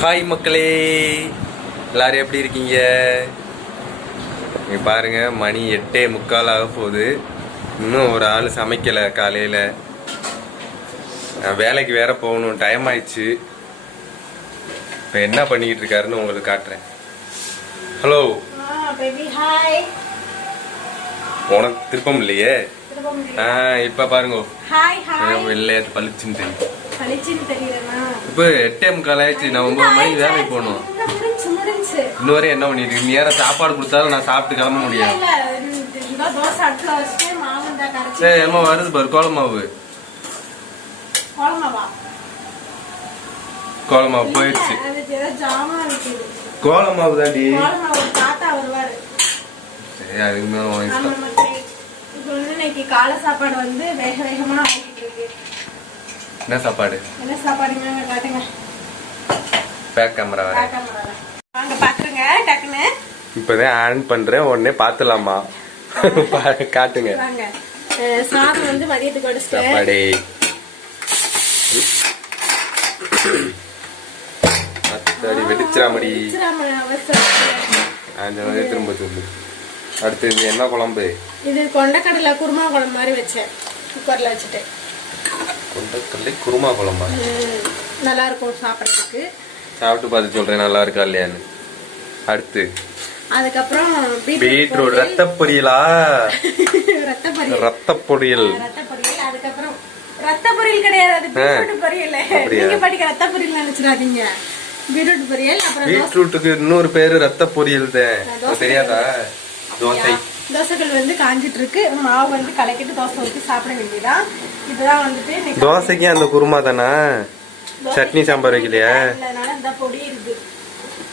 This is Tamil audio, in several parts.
ஹாய் மக்களே, எல்லாரும் எப்படி இருக்கீங்க? இங்க பாருங்க, மணி 8:45 ஆக போகுது. இன்னும் ஒரு ஆள் சமைக்கல. காலையில வேலைக்கு வேற போகணும், டைம் ஆயிடுச்சு. இப்போ என்ன பண்ணிக்கிட்டு இருக்காருன்னு உங்களுக்கு காட்டுறேன். Hello baby, hi. உனக்கு திருப்பம் இல்லையே? இப்ப பாருங்க, ஹாய் ஹாய். வெள்ளையாட்டு பளிச்சுன்னு தெரியும். இப்ப 8:45 ஆயிடுச்சு. நான் 9 மணிக்கு வேலைக்கு போகணும். இன்னொரு என்ன பண்ணிட்டு இருக்கு? நீ யார சாப்பாடு கொடுத்தாலும் நான் சாப்பிட்டு கிளம்ப முடியாது. சரி, என்னமோ வருது பாரு, கோலமாவு. கோலமாவு போயிடுச்சு. கோலமாவு தாண்டி. சரி, அதுக்கு மேல காலை சாப்பாடு வந்து வேக வேகமா ஆகிட்டு இருக்கு. என்ன சாப்பாடு? என்ன சாப்பாடுங்க காட்டுங்க. பேக் கேமரா வர. வாங்க பாத்துருங்க டக்குன்னு. இப்பதான் ஆன் பண்றேன், உடனே பாத்துலாமா? காட்டுங்க. வாங்க. சாதம் வந்து மதியத்துக்கு வடிச்சிட்டேன். சாப்பாடு அத்தடி வெடிச்சிராமடி. அந்த மாதிரி திரும்ப சொல்லு. அடுத்து என்ன குழம்பு? இது கொண்டக்கடலை குருமா குழம்பு மாதிரி வச்சேன், குக்கர்ல வச்சுட்டேன். கொண்டக்கடலை குருமா குழம்பா? நல்லா இருக்கும் சாப்பிட்றதுக்கு. சாப்பிட்டு பார்த்து சொல்றேன் நல்லா இருக்கா இல்லையான்னு. அடுத்து அதுக்கப்புறம் பீட்ரூட் ரத்த பொரியலா? ரத்த பொரியல். அதுக்கப்புறம் ரத்த பொரியல் கிடையாது, அது பீட்ரூட் பொரியல். நீங்க படிக்க ரத்த பொரியல் நினைச்சிடாதீங்க, பீட்ரூட் பொரியல். அப்புறம் பீட்ரூட்டுக்கு இன்னொரு பேரு ரத்த பொரியல் தான், தெரியாதா? தோசை. தோசைகள் வந்து காஞ்சிட்டு இருக்கு. மாவு வந்து கலக்கிட்டு தோசை ஊற்றி சாப்பிட வேண்டியதான். இதுதான் வந்துட்டு தோசைக்கு அந்த குருமா தானா? சட்னி சாம்பார் வைக்கலையா? இந்த பொடி இருக்கு,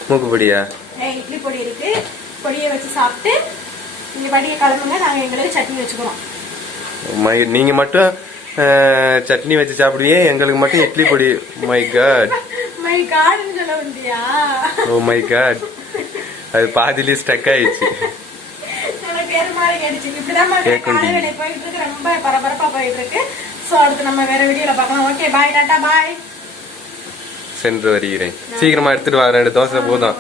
மூக்கு பொடியா? இட்லி பொடி இருக்கு. பொடியை வச்சு சாப்பிட்டு நீங்க படிக்க கிளம்புங்க, நாங்க எங்களுக்கு சட்னி வச்சுக்கிறோம். நீங்க மட்டும் சட்னி வச்சு சாப்பிடுவியே, எங்களுக்கு மட்டும் இட்லி பொடி. My God. மை காட்னு சொல்ல வந்தியா? ஓ மை காட், அது பாதியிலே ஸ்டக் ஆயிடுச்சு. போயிட்டு இருக்கு, ரொம்ப பரபரப்பா போயிட்டு இருக்கு. சோ அடுத்து நம்ம வேற வீடியோல பார்க்கலாம். ஓகே, பாய், டாடா, பாய். சென்று வருகிறேன். சீக்கிரமா எடுத்துட்டு வர, 2 தோசை போதும்.